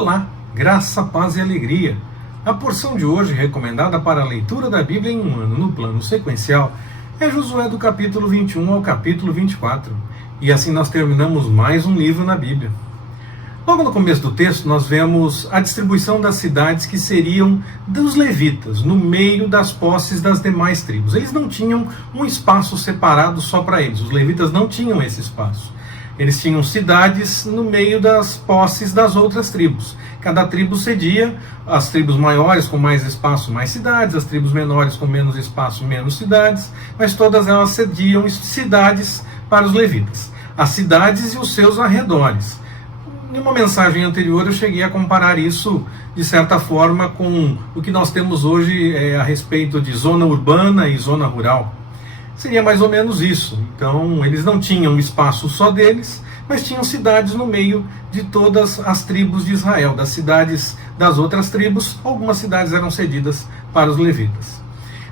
Olá, graça, paz e alegria. A porção de hoje, recomendada para a leitura da Bíblia em um ano no plano sequencial, é Josué do capítulo 21 ao capítulo 24. E assim nós terminamos mais um livro na Bíblia. Logo no começo do texto, nós vemos a distribuição das cidades que seriam dos levitas, no meio das posses das demais tribos. Eles não tinham um espaço separado só para eles, os levitas não tinham esse espaço. Eles tinham cidades no meio das posses das outras tribos. Cada tribo cedia, as tribos maiores com mais espaço, mais cidades, as tribos menores com menos espaço, menos cidades, mas todas elas cediam cidades para os levitas. As cidades e os seus arredores. Em uma mensagem anterior eu cheguei a comparar isso, de certa forma, com o que nós temos hoje a respeito de zona urbana e zona rural. Seria mais ou menos isso. Então, eles não tinham um espaço só deles, mas tinham cidades no meio de todas as tribos de Israel. Das cidades das outras tribos, algumas cidades eram cedidas para os levitas.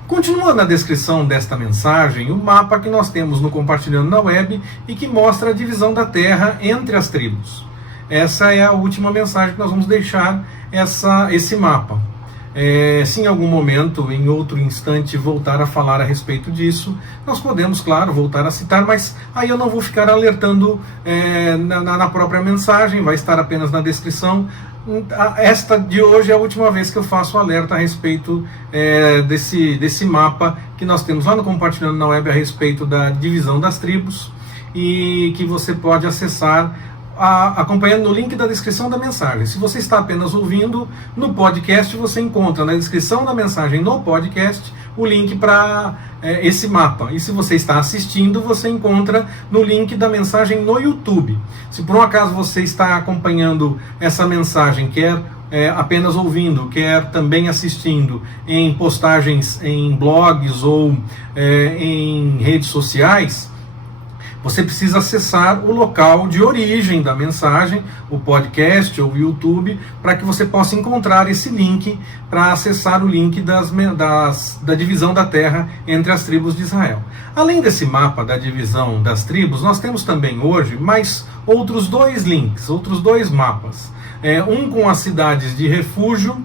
Continuando a descrição desta mensagem, o mapa que nós temos no Compartilhando na Web e que mostra a divisão da terra entre as tribos. Essa é a última mensagem que nós vamos deixar, esse mapa. Se em algum momento, em outro instante, voltar a falar a respeito disso, nós podemos, claro, voltar a citar, mas aí eu não vou ficar alertando na própria mensagem, vai estar apenas na descrição. Esta de hoje é a última vez que eu faço alerta a respeito desse mapa que nós temos lá no Compartilhando na Web a respeito da divisão das tribos e que você pode acessar acompanhando no link da descrição da mensagem. Se você está apenas ouvindo, no podcast você encontra na descrição da mensagem no podcast o link para esse mapa. E se você está assistindo, você encontra no link da mensagem no YouTube. Se por um acaso você está acompanhando essa mensagem, quer apenas ouvindo, quer também assistindo em postagens em blogs ou em redes sociais, você precisa acessar o local de origem da mensagem, o podcast ou o YouTube, para que você possa encontrar esse link para acessar o link da divisão da terra entre as tribos de Israel. Além desse mapa da divisão das tribos, nós temos também hoje mais outros dois links, outros dois mapas. Um com as cidades de refúgio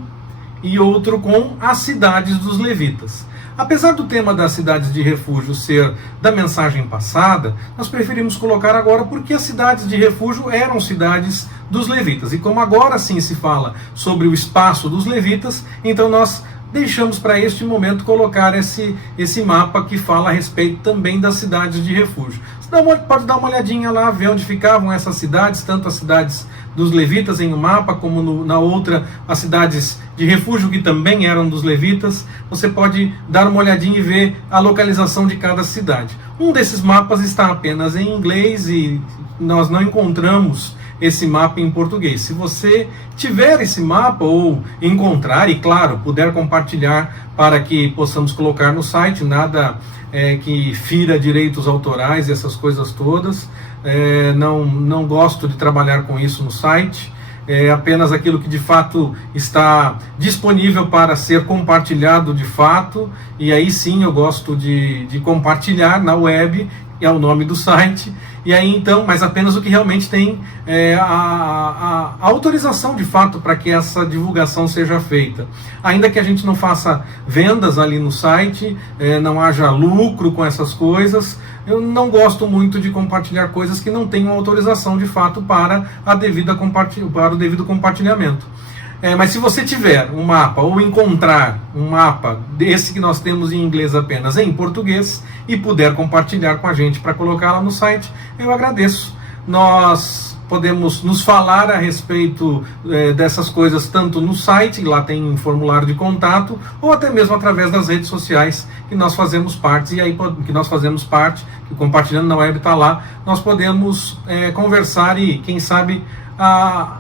e outro com as cidades dos levitas. Apesar do tema das cidades de refúgio ser da mensagem passada, nós preferimos colocar agora porque as cidades de refúgio eram cidades dos levitas. E como agora sim se fala sobre o espaço dos levitas, então nós deixamos para este momento colocar esse mapa que fala a respeito também das cidades de refúgio. Você pode dar uma olhadinha lá, ver onde ficavam essas cidades, tanto as cidades dos levitas em um mapa, como na outra, as cidades de refúgio que também eram dos levitas. Você pode dar uma olhadinha e ver a localização de cada cidade. Um desses mapas está apenas em inglês e nós não encontramos esse mapa em português. Se você tiver esse mapa ou encontrar, e claro, puder compartilhar para que possamos colocar no site, nada que fira direitos autorais e essas coisas todas. Não gosto de trabalhar com isso no site. Apenas aquilo que de fato está disponível para ser compartilhado de fato, e aí sim eu gosto de compartilhar na web, é o nome do site, e aí então, mas apenas o que realmente tem a autorização de fato para que essa divulgação seja feita. Ainda que a gente não faça vendas ali no site, não haja lucro com essas coisas, eu não gosto muito de compartilhar coisas que não tenham autorização de fato para o devido compartilhamento. Mas se você tiver um mapa ou encontrar um mapa desse que nós temos em inglês apenas em português e puder compartilhar com a gente para colocar lá no site, eu agradeço. Nós podemos nos falar a respeito dessas coisas tanto no site, lá tem um formulário de contato, ou até mesmo através das redes sociais que nós fazemos parte, que Compartilhando na Web está lá, nós podemos conversar e quem sabe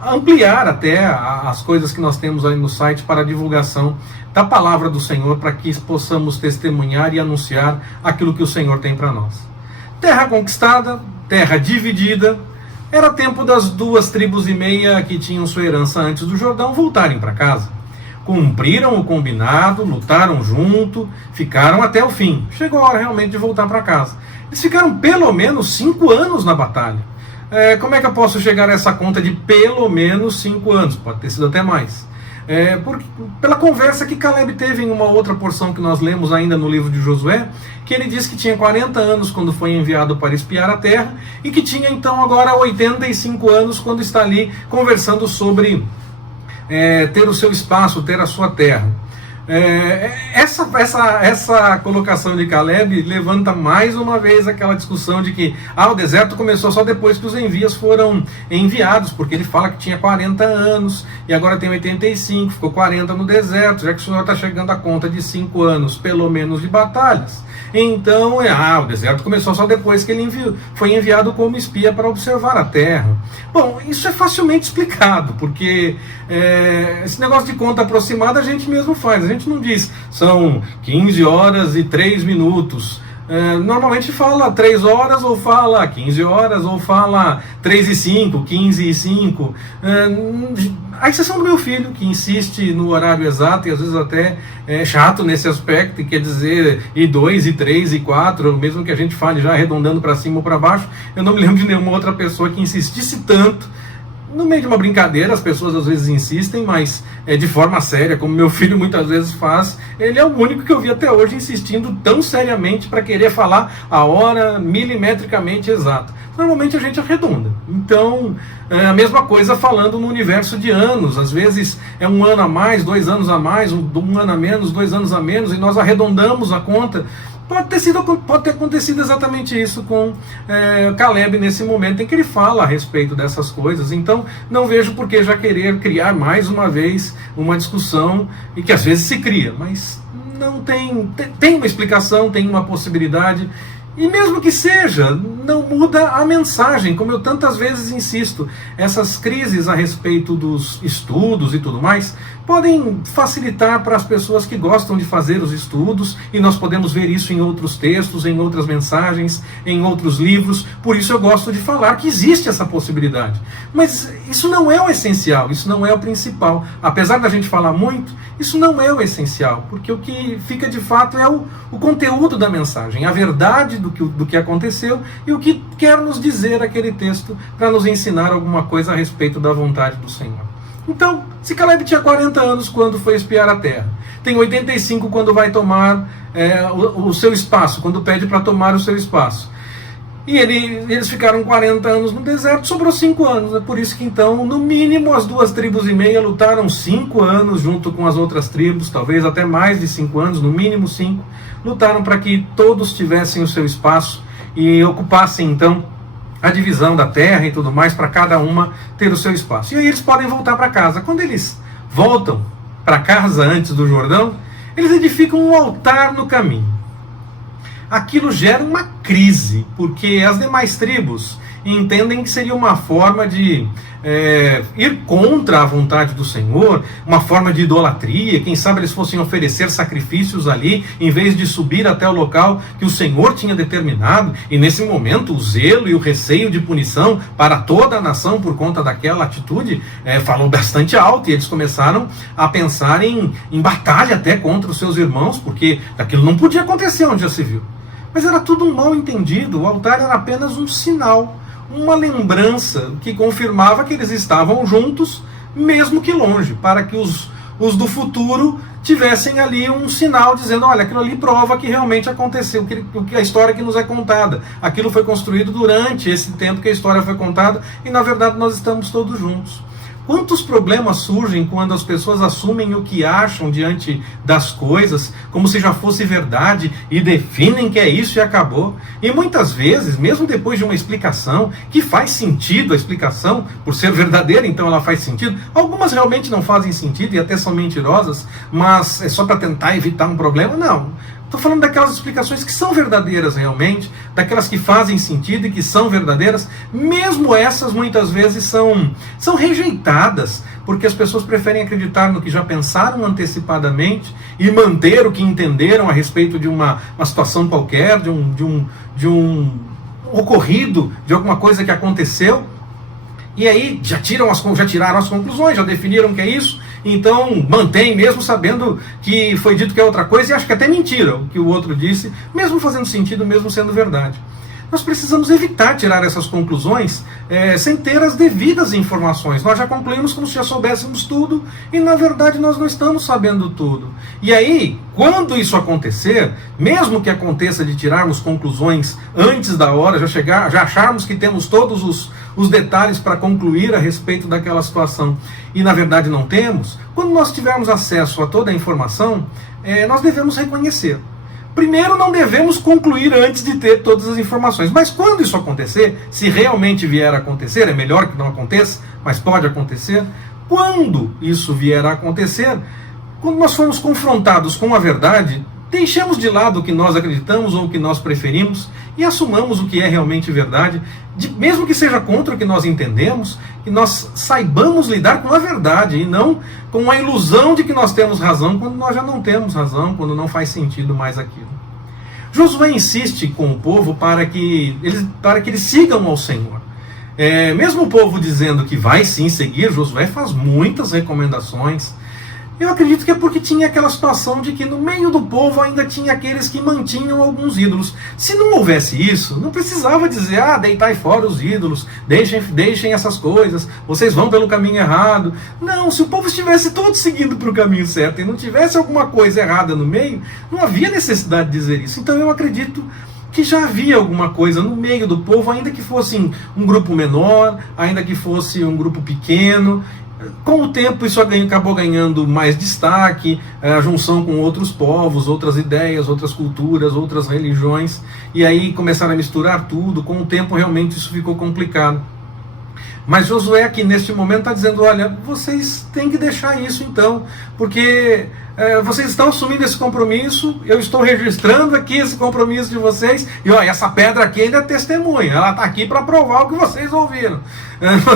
ampliar até as coisas que nós temos aí no site para a divulgação da palavra do Senhor, para que possamos testemunhar e anunciar aquilo que o Senhor tem para nós. Terra conquistada, terra dividida. Era tempo das 2,5 tribos que tinham sua herança antes do Jordão voltarem para casa. Cumpriram o combinado, lutaram junto, ficaram até o fim. Chegou a hora realmente de voltar para casa. Eles ficaram pelo menos 5 anos na batalha. Como é que eu posso chegar a essa conta de pelo menos 5 anos? Pode ter sido até mais. Pela conversa que Caleb teve em uma outra porção que nós lemos ainda no livro de Josué, que ele disse que tinha 40 anos quando foi enviado para espiar a terra, e que tinha então agora 85 anos quando está ali conversando sobre ter o seu espaço, ter a sua terra. Essa colocação de Caleb levanta mais uma vez aquela discussão de que o deserto começou só depois que os envias foram enviados, porque ele fala que tinha 40 anos e agora tem 85, ficou 40 no deserto, já que o Senhor está chegando à conta de 5 anos pelo menos de batalhas. Então, o deserto começou só depois que ele foi enviado como espia para observar a terra. Bom, isso é facilmente explicado, porque esse negócio de conta aproximada a gente mesmo faz. A gente não diz, são 15 horas e 3 minutos. Normalmente fala 3 horas, ou fala 15 horas, ou fala 3 e 5, 15 e 5. A exceção do meu filho, que insiste no horário exato, e às vezes até é chato nesse aspecto, e quer dizer e 2, e 3, e 4, mesmo que a gente fale já arredondando para cima ou para baixo. Eu não me lembro de nenhuma outra pessoa que insistisse tanto. No meio de uma brincadeira, as pessoas às vezes insistem, mas de forma séria, como meu filho muitas vezes faz. Ele é o único que eu vi até hoje insistindo tão seriamente para querer falar a hora milimetricamente exata. Normalmente a gente arredonda. Então, a mesma coisa falando no universo de anos. Às vezes é 1 ano a mais, 2 anos a mais, 1 ano a menos, 2 anos a menos, e nós arredondamos a conta. Pode ter acontecido exatamente isso com Caleb nesse momento em que ele fala a respeito dessas coisas. Então não vejo por que já querer criar mais uma vez uma discussão, e que às vezes se cria, mas não tem uma explicação, tem uma possibilidade. E mesmo que seja, não muda a mensagem, como eu tantas vezes insisto. Essas crises a respeito dos estudos e tudo mais podem facilitar para as pessoas que gostam de fazer os estudos, e nós podemos ver isso em outros textos, em outras mensagens, em outros livros. Por isso eu gosto de falar que existe essa possibilidade. Mas isso não é o essencial, isso não é o principal. Apesar da gente falar muito, isso não é o essencial, porque o que fica de fato é o conteúdo da mensagem, a verdade do que aconteceu e o que quer nos dizer aquele texto para nos ensinar alguma coisa a respeito da vontade do Senhor. Então, se Caleb tinha 40 anos quando foi espiar a terra, tem 85 quando vai tomar o seu espaço, quando pede para tomar o seu espaço, e eles ficaram 40 anos no deserto, sobrou 5 anos. É por isso que então, no mínimo, as 2 tribos e meia lutaram 5 anos junto com as outras tribos, talvez até mais de 5 anos, no mínimo 5, lutaram para que todos tivessem o seu espaço e ocupassem então a divisão da terra e tudo mais, para cada uma ter o seu espaço. E aí eles podem voltar para casa. Quando eles voltam para casa antes do Jordão, eles edificam um altar no caminho. Aquilo gera uma crise, porque as demais tribos entendem que seria uma forma de ir contra a vontade do Senhor, uma forma de idolatria. Quem sabe eles fossem oferecer sacrifícios ali, em vez de subir até o local que o Senhor tinha determinado. E nesse momento o zelo e o receio de punição para toda a nação por conta daquela atitude falou bastante alto, e eles começaram a pensar em batalha até contra os seus irmãos, porque aquilo não podia acontecer onde já se viu. Mas era tudo um mal entendido. O altar era apenas um sinal, uma lembrança que confirmava que eles estavam juntos, mesmo que longe, para que os do futuro tivessem ali um sinal dizendo: olha, aquilo ali prova que realmente aconteceu, a história que nos é contada. Aquilo foi construído durante esse tempo que a história foi contada, e na verdade nós estamos todos juntos. Quantos problemas surgem quando as pessoas assumem o que acham diante das coisas, como se já fosse verdade, e definem que é isso e acabou. E muitas vezes, mesmo depois de uma explicação, que faz sentido a explicação, por ser verdadeira, então ela faz sentido, algumas realmente não fazem sentido e até são mentirosas, mas é só para tentar evitar um problema? Não. Estou falando daquelas explicações que são verdadeiras realmente, daquelas que fazem sentido e que são verdadeiras. Mesmo essas muitas vezes são rejeitadas, porque as pessoas preferem acreditar no que já pensaram antecipadamente e manter o que entenderam a respeito de uma situação qualquer, de um ocorrido, de alguma coisa que aconteceu. E aí já tiraram as conclusões, já definiram que é isso, então mantém mesmo sabendo que foi dito que é outra coisa, e acho que até mentira o que o outro disse, mesmo fazendo sentido, mesmo sendo verdade. nós precisamos evitar tirar essas conclusões sem ter as devidas informações. Nós já concluímos como se já soubéssemos tudo e na verdade nós não estamos sabendo tudo. E aí, quando isso acontecer, mesmo que aconteça de tirarmos conclusões antes da hora, já acharmos que temos todos os detalhes para concluir a respeito daquela situação e na verdade não temos, quando nós tivermos acesso a toda a informação, nós devemos reconhecer. Primeiro, não devemos concluir antes de ter todas as informações. Mas quando isso acontecer, se realmente vier a acontecer, é melhor que não aconteça, mas pode acontecer. Quando isso vier a acontecer, quando nós formos confrontados com a verdade, deixemos de lado o que nós acreditamos ou o que nós preferimos e assumamos o que é realmente verdade, mesmo que seja contra o que nós entendemos, que nós saibamos lidar com a verdade e não com a ilusão de que nós temos razão quando nós já não temos razão, quando não faz sentido mais aquilo. Josué insiste com o povo para que eles sigam ao Senhor. Mesmo o povo dizendo que vai sim seguir, Josué faz muitas recomendações. Eu acredito que é porque tinha aquela situação de que no meio do povo ainda tinha aqueles que mantinham alguns ídolos. Se não houvesse isso, não precisava dizer, deitai fora os ídolos, deixem essas coisas, vocês vão pelo caminho errado. Não, se o povo estivesse todo seguindo para o caminho certo e não tivesse alguma coisa errada no meio, não havia necessidade de dizer isso. Então eu acredito que já havia alguma coisa no meio do povo, ainda que fosse um grupo menor, ainda que fosse um grupo pequeno. Com o tempo isso acabou ganhando mais destaque, a junção com outros povos, outras ideias, outras culturas, outras religiões, e aí começaram a misturar tudo. Com o tempo realmente isso ficou complicado. Mas Josué aqui neste momento está dizendo, olha, vocês têm que deixar isso então, porque vocês estão assumindo esse compromisso, eu estou registrando aqui esse compromisso de vocês, e olha, essa pedra aqui ainda é testemunha, ela está aqui para provar o que vocês ouviram.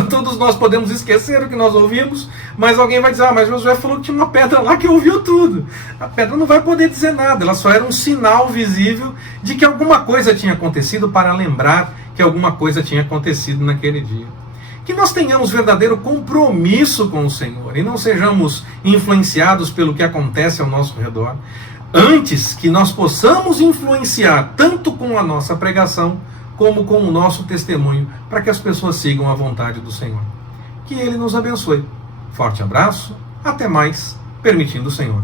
Todos nós podemos esquecer o que nós ouvimos, mas alguém vai dizer, mas Josué falou que tinha uma pedra lá que ouviu tudo. A pedra não vai poder dizer nada, ela só era um sinal visível de que alguma coisa tinha acontecido para lembrar que alguma coisa tinha acontecido naquele dia. Que nós tenhamos verdadeiro compromisso com o Senhor e não sejamos influenciados pelo que acontece ao nosso redor. Antes que nós possamos influenciar tanto com a nossa pregação como com o nosso testemunho para que as pessoas sigam a vontade do Senhor. Que Ele nos abençoe. Forte abraço, até mais, permitindo o Senhor.